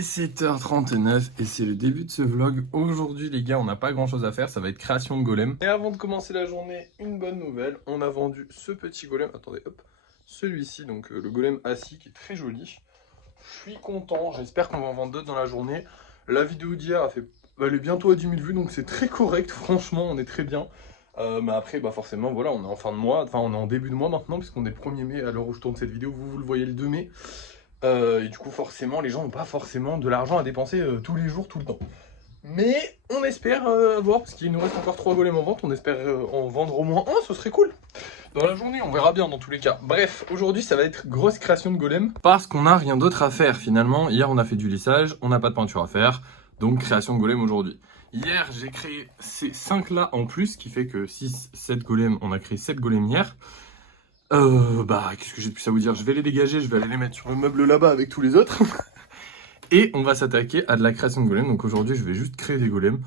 est 7h39 et c'est le début de ce vlog. Aujourd'hui les gars, on n'a pas grand chose à faire, ça va être création de golem. Et avant de commencer la journée, une bonne nouvelle, on a vendu ce petit golem, attendez hop, celui-ci, donc le golem assis qui est très joli. Je suis content, j'espère qu'on va en vendre d'autres dans la journée. La vidéo d'hier elle est bientôt à 10 000 vues, donc c'est très correct, franchement on est très bien. Mais après forcément voilà, on est en fin de mois, enfin on est en début de mois maintenant puisqu'on est le 1er mai à l'heure où je tourne cette vidéo, vous le voyez le 2 mai. Et du coup forcément les gens n'ont pas forcément de l'argent à dépenser tous les jours, tout le temps. Mais on espère avoir, parce qu'il nous reste encore 3 golems en vente, on espère en vendre au moins un, ce serait cool. Dans la journée, on verra bien dans tous les cas. Bref, aujourd'hui ça va être grosse création de golem. Parce qu'on n'a rien d'autre à faire finalement. Hier on a fait du lissage, on n'a pas de peinture à faire. Donc création de golem aujourd'hui. Hier j'ai créé ces 5 là en plus, qui fait que 6, 7 golems, on a créé 7 golems hier. Qu'est-ce que j'ai de plus à vous dire? Je vais les dégager, je vais aller les mettre sur le meuble là-bas avec tous les autres. Et on va s'attaquer à de la création de golems. Donc aujourd'hui, je vais juste créer des golems.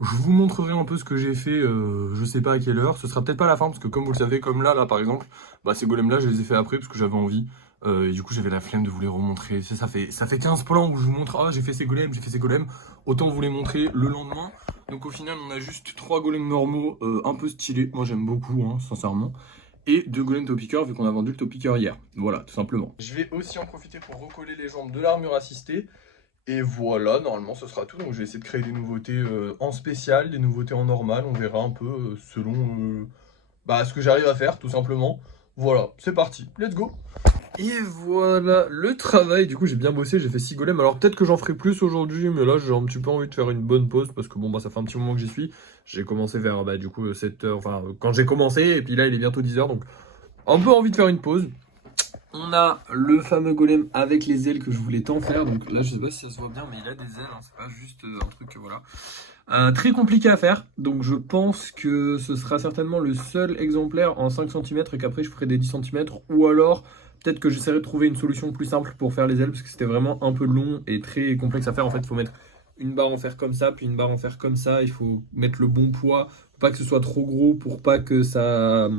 Je vous montrerai un peu ce que j'ai fait, je sais pas à quelle heure. Ce sera peut-être pas la fin, parce que comme vous le savez, comme là par exemple, ces golems-là, je les ai fait après parce que j'avais envie. Et du coup, j'avais la flemme de vous les remontrer. Ça fait 15 plans où je vous montre, j'ai fait ces golems, j'ai fait ces golems. Autant vous les montrer le lendemain. Donc au final, on a juste 3 golems normaux, un peu stylés. Moi, j'aime beaucoup, sincèrement. Et 2 golems top picker vu qu'on a vendu le top picker hier. Voilà, tout simplement. Je vais aussi en profiter pour recoller les jambes de l'armure assistée. Et voilà, normalement ce sera tout. Donc je vais essayer de créer des nouveautés en spécial, des nouveautés en normal. On verra un peu selon ce que j'arrive à faire, tout simplement. Voilà, c'est parti, let's go. Et voilà le travail, du coup j'ai bien bossé, j'ai fait 6 golems. Alors peut-être que j'en ferai plus aujourd'hui, mais là j'ai un petit peu envie de faire une bonne pause parce que ça fait un petit moment que j'y suis. J'ai commencé vers 7h, quand j'ai commencé, et puis là il est bientôt 10h, donc un peu envie de faire une pause. On a le fameux golem avec les ailes que je voulais tant faire, donc là je sais pas si ça se voit bien, mais il a des ailes, c'est pas juste un truc voilà. Très compliqué à faire, donc je pense que ce sera certainement le seul exemplaire en 5 cm et qu'après je ferai des 10 cm, ou alors peut-être que j'essaierai de trouver une solution plus simple pour faire les ailes, parce que c'était vraiment un peu long et très complexe à faire. En fait, il faut mettre une barre en fer comme ça, puis une barre en fer comme ça, il faut mettre le bon poids, pour pas que ce soit trop gros, pour pas que ça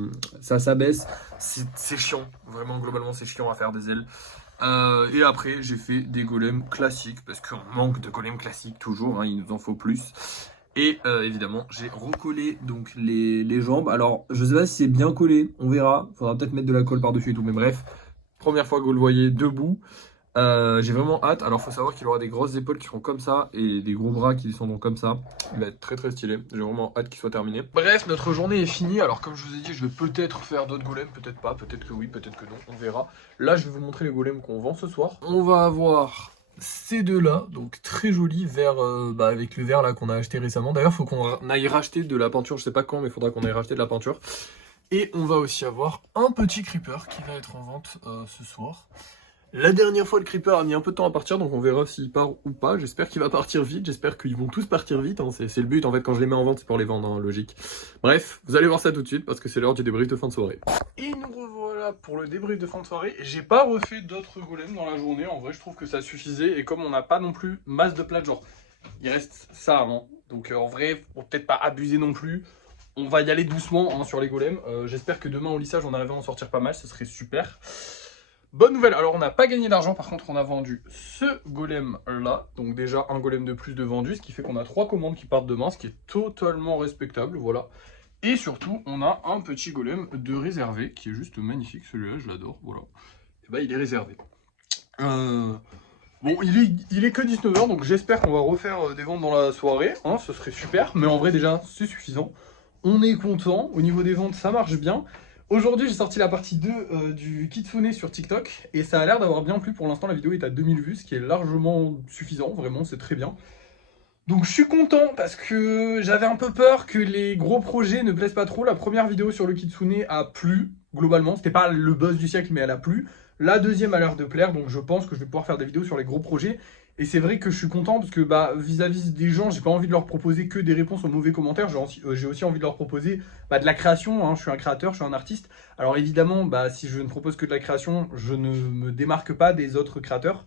s'abaisse. C'est chiant, vraiment globalement c'est chiant à faire des ailes. Et après j'ai fait des golems classiques, parce qu'on manque de golems classiques toujours, il nous en faut plus. Et évidemment j'ai recollé donc les jambes. Alors je sais pas si c'est bien collé, on verra, faudra peut-être mettre de la colle par dessus et tout, mais bref, première fois que vous le voyez debout. J'ai vraiment hâte. Alors faut savoir qu'il aura des grosses épaules qui seront comme ça et des gros bras qui descendront comme ça. Il va être très très stylé. J'ai vraiment hâte qu'il soit terminé. Bref, notre journée est finie. Alors comme je vous ai dit, je vais peut-être faire d'autres golems, peut-être pas, peut-être que oui, peut-être que non, on verra. Là je vais vous montrer les golems qu'on vend ce soir. On va avoir ces deux là, donc très jolis, vert, avec le vert là qu'on a acheté récemment. D'ailleurs faut qu'on aille racheter de la peinture, je sais pas quand, mais il faudra qu'on aille racheter de la peinture. Et on va aussi avoir un petit creeper qui va être en vente ce soir. La dernière fois, le creeper a mis un peu de temps à partir, donc on verra s'il part ou pas. J'espère qu'il va partir vite, j'espère qu'ils vont tous partir vite. C'est le but, en fait, quand je les mets en vente, c'est pour les vendre, logique. Bref, vous allez voir ça tout de suite, parce que c'est l'heure du débrief de fin de soirée. Et nous revoilà pour le débrief de fin de soirée. J'ai pas refait d'autres golems dans la journée, en vrai, je trouve que ça suffisait. Et comme on n'a pas non plus masse de plate, genre, il reste ça, donc en vrai, faut peut-être pas abuser non plus. On va y aller doucement sur les golems. J'espère que demain au lissage, on arrivera à en sortir pas mal, ce serait super. Bonne nouvelle, alors on n'a pas gagné d'argent, par contre on a vendu ce golem là, donc déjà un golem de plus de vendu, ce qui fait qu'on a 3 commandes qui partent demain, ce qui est totalement respectable, voilà. Et surtout on a un petit golem de réservé, qui est juste magnifique, celui-là je l'adore, voilà. Et il est réservé. Bon, il est que 19h, donc j'espère qu'on va refaire des ventes dans la soirée, ce serait super, mais en vrai déjà c'est suffisant. On est content, au niveau des ventes ça marche bien. Aujourd'hui, j'ai sorti la partie 2 du Kitsune sur TikTok et ça a l'air d'avoir bien plu. Pour l'instant, la vidéo est à 2000 vues, ce qui est largement suffisant, vraiment, c'est très bien. Donc je suis content parce que j'avais un peu peur que les gros projets ne plaisent pas trop. La première vidéo sur le Kitsune a plu, globalement. C'était pas le buzz du siècle, mais elle a plu. La deuxième a l'air de plaire, donc je pense que je vais pouvoir faire des vidéos sur les gros projets. Et c'est vrai que je suis content parce que vis-à-vis des gens, j'ai pas envie de leur proposer que des réponses aux mauvais commentaires. J'ai aussi envie de leur proposer de la création. Je suis un créateur, je suis un artiste. Alors évidemment, si je ne propose que de la création, je ne me démarque pas des autres créateurs.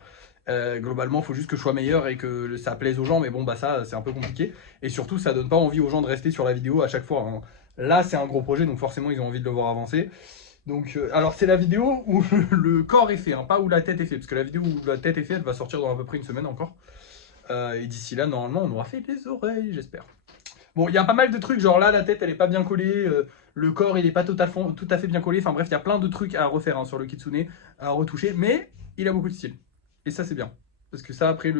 Globalement, il faut juste que je sois meilleur et que ça plaise aux gens. Mais bon, ça, c'est un peu compliqué. Et surtout, ça donne pas envie aux gens de rester sur la vidéo à chaque fois. Là, c'est un gros projet, donc forcément, ils ont envie de le voir avancer. Donc, alors c'est la vidéo où le corps est fait, hein, pas où la tête est faite. Parce que la vidéo où la tête est faite, elle va sortir dans à peu près une semaine encore. Et d'ici là, normalement, on aura fait les oreilles, j'espère. Bon, il y a pas mal de trucs, genre là, la tête, elle est pas bien collée. Le corps, il est pas tout à fait bien collé. Enfin bref, il y a plein de trucs à refaire hein, sur le Kitsune, à retoucher. Mais il a beaucoup de style. Et ça, c'est bien. Parce que ça, après,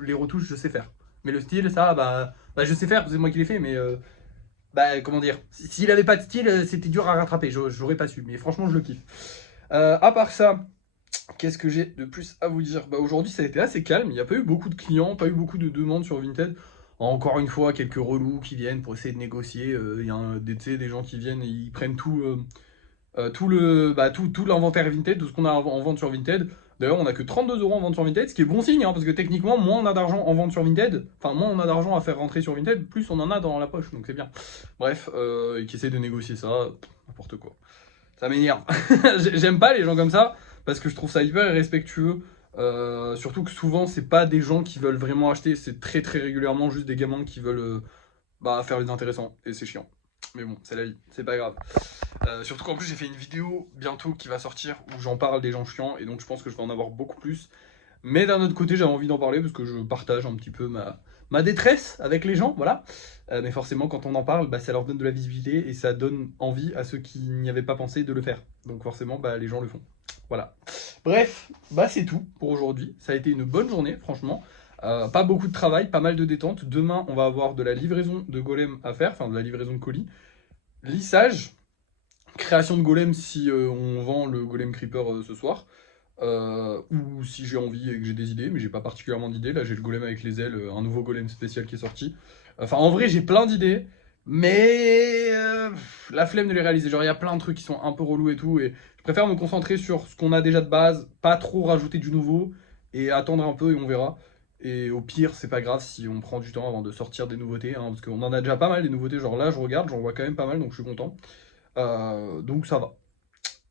les retouches, je sais faire. Mais le style, ça, bah je sais faire, c'est moi qui l'ai fait, mais bah comment dire, s'il avait pas de style, c'était dur à rattraper, j'aurais pas su, mais franchement je le kiffe. À part ça, qu'est-ce que j'ai de plus à vous dire? Bah aujourd'hui ça a été assez calme, il n'y a pas eu beaucoup de clients, pas eu beaucoup de demandes sur Vinted. Encore une fois, quelques relous qui viennent pour essayer de négocier, il y a des gens qui viennent et ils prennent tout l'inventaire Vinted, tout ce qu'on a en vente sur Vinted. D'ailleurs, on a que 32 € en vente sur Vinted, ce qui est bon signe, hein, parce que techniquement, moins on a d'argent en vente sur Vinted, enfin, moins on a d'argent à faire rentrer sur Vinted, plus on en a dans la poche, donc c'est bien. Bref, qui essaie de négocier ça, n'importe quoi. Ça m'énerve. J'aime pas les gens comme ça, parce que je trouve ça hyper irrespectueux. Surtout que souvent, c'est pas des gens qui veulent vraiment acheter, c'est très très régulièrement juste des gamins qui veulent faire les intéressants, et c'est chiant. Mais bon, c'est la vie, c'est pas grave. Surtout qu'en plus j'ai fait une vidéo bientôt qui va sortir où j'en parle des gens chiants et donc je pense que je vais en avoir beaucoup plus. Mais d'un autre côté j'avais envie d'en parler parce que je partage un petit peu ma détresse avec les gens, voilà. Mais forcément quand on en parle, ça leur donne de la visibilité et ça donne envie à ceux qui n'y avaient pas pensé de le faire. Donc forcément les gens le font. Voilà. Bref, c'est tout pour aujourd'hui. Ça a été une bonne journée franchement. Pas beaucoup de travail, pas mal de détente. Demain on va avoir de la livraison de golem à faire, enfin de la livraison de colis. Lissage, création de golem si on vend le golem creeper ce soir, ou si j'ai envie et que j'ai des idées, mais j'ai pas particulièrement d'idées. Là j'ai le golem avec les ailes, un nouveau golem spécial qui est sorti. Enfin en vrai j'ai plein d'idées, mais la flemme de les réaliser. Genre il y a plein de trucs qui sont un peu relous et tout, et je préfère me concentrer sur ce qu'on a déjà de base, pas trop rajouter du nouveau, et attendre un peu et on verra. Et au pire, c'est pas grave si on prend du temps avant de sortir des nouveautés, hein, parce qu'on en a déjà pas mal des nouveautés. Genre là, je regarde, j'en vois quand même pas mal, donc je suis content. Donc ça va.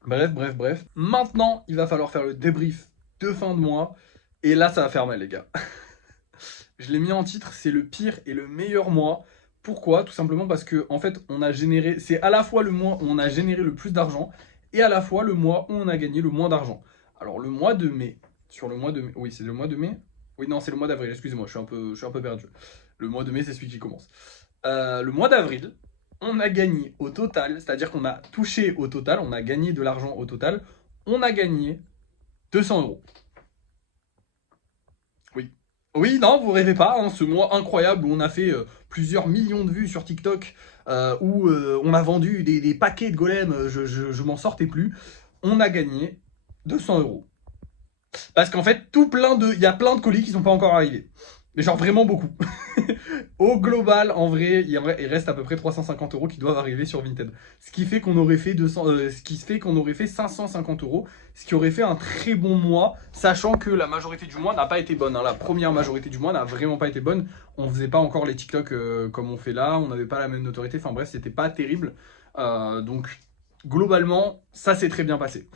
Bref. Maintenant, il va falloir faire le débrief de fin de mois. Et là, ça va faire mal, les gars. Je l'ai mis en titre, c'est le pire et le meilleur mois. Pourquoi? Tout simplement parce que, en fait, on a généré. C'est à la fois le mois où on a généré le plus d'argent et à la fois le mois où on a gagné le moins d'argent. Alors, le mois de mai. Sur le mois de mai. Oui, c'est le mois de mai. Oui, non, c'est le mois d'avril, excusez-moi, je suis un peu perdu. Le mois de mai, c'est celui qui commence. Le mois d'avril, on a gagné au total, c'est-à-dire qu'on a touché au total, on a gagné de l'argent au total, on a gagné 200 €. Oui. Oui, non, vous rêvez pas, hein, ce mois incroyable où on a fait plusieurs millions de vues sur TikTok, où on a vendu des paquets de golems, je m'en sortais plus, on a gagné 200 €. Parce qu'en fait, il y a plein de colis qui sont pas encore arrivés. Mais genre vraiment beaucoup. Au global, en vrai, il reste à peu près 350 € qui doivent arriver sur Vinted. Ce qui fait qu'on aurait fait 550 €, ce qui aurait fait un très bon mois, sachant que la majorité du mois n'a pas été bonne, hein. La première majorité du mois n'a vraiment pas été bonne. On faisait pas encore les TikTok comme on fait là, on n'avait pas la même notoriété. Enfin bref, c'était pas terrible. Donc globalement, ça s'est très bien passé.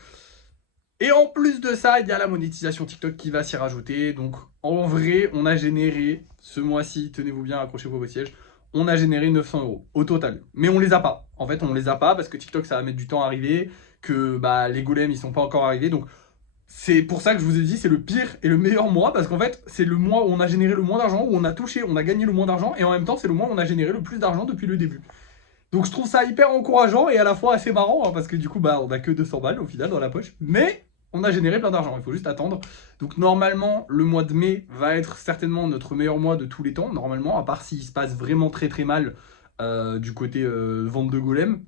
Et en plus de ça, il y a la monétisation TikTok qui va s'y rajouter. Donc en vrai, on a généré, ce mois-ci, tenez-vous bien, accrochez-vous à vos sièges, on a généré 900 € au total. Mais on les a pas. En fait, on les a pas parce que TikTok, ça va mettre du temps à arriver, que les golems, ils sont pas encore arrivés. Donc c'est pour ça que je vous ai dit, c'est le pire et le meilleur mois, parce qu'en fait, c'est le mois où on a généré le moins d'argent, où on a touché, on a gagné le moins d'argent, et en même temps, c'est le mois où on a généré le plus d'argent depuis le début. Donc je trouve ça hyper encourageant et à la fois assez marrant, hein, parce que du coup, on a que 200 balles au final dans la poche. Mais on a généré plein d'argent, il faut juste attendre. Donc normalement, le mois de mai va être certainement notre meilleur mois de tous les temps, normalement, à part s'il se passe vraiment très très mal du côté vente de golem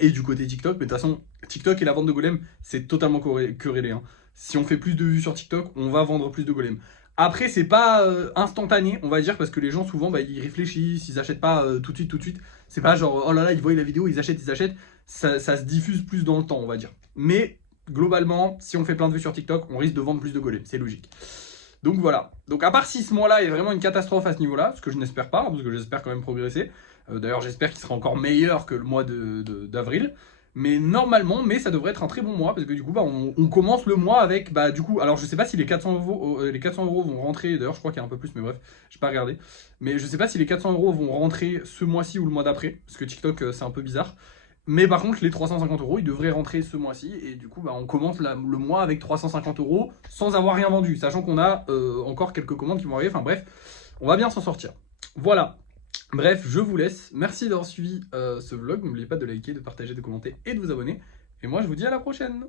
et du côté TikTok. Mais de toute façon, TikTok et la vente de golem, c'est totalement querellé, hein. Si on fait plus de vues sur TikTok, on va vendre plus de golem. Après, c'est pas instantané, on va dire, parce que les gens, souvent, ils réfléchissent, ils achètent pas tout de suite. C'est pas genre, oh là là, ils voient la vidéo, ils achètent. Ça se diffuse plus dans le temps, on va dire. Mais globalement, si on fait plein de vues sur TikTok, on risque de vendre plus de golems, c'est logique. Donc voilà. Donc à part si ce mois-là est vraiment une catastrophe à ce niveau-là, ce que je n'espère pas, hein, parce que j'espère quand même progresser. D'ailleurs, j'espère qu'il sera encore meilleur que le mois d'avril. Mais normalement, ça devrait être un très bon mois, parce que du coup, on commence le mois avec, du coup, alors je sais pas si les 400 € vont rentrer, d'ailleurs je crois qu'il y a un peu plus, mais bref, j'ai pas regardé. Mais je sais pas si les 400 € vont rentrer ce mois-ci ou le mois d'après, parce que TikTok, c'est un peu bizarre. Mais par contre, les 350 €, ils devraient rentrer ce mois-ci. Et du coup, bah, on commence le mois avec 350 € sans avoir rien vendu. Sachant qu'on a encore quelques commandes qui vont arriver. Enfin bref, on va bien s'en sortir. Voilà. Bref, je vous laisse. Merci d'avoir suivi ce vlog. N'oubliez pas de liker, de partager, de commenter et de vous abonner. Et moi, je vous dis à la prochaine.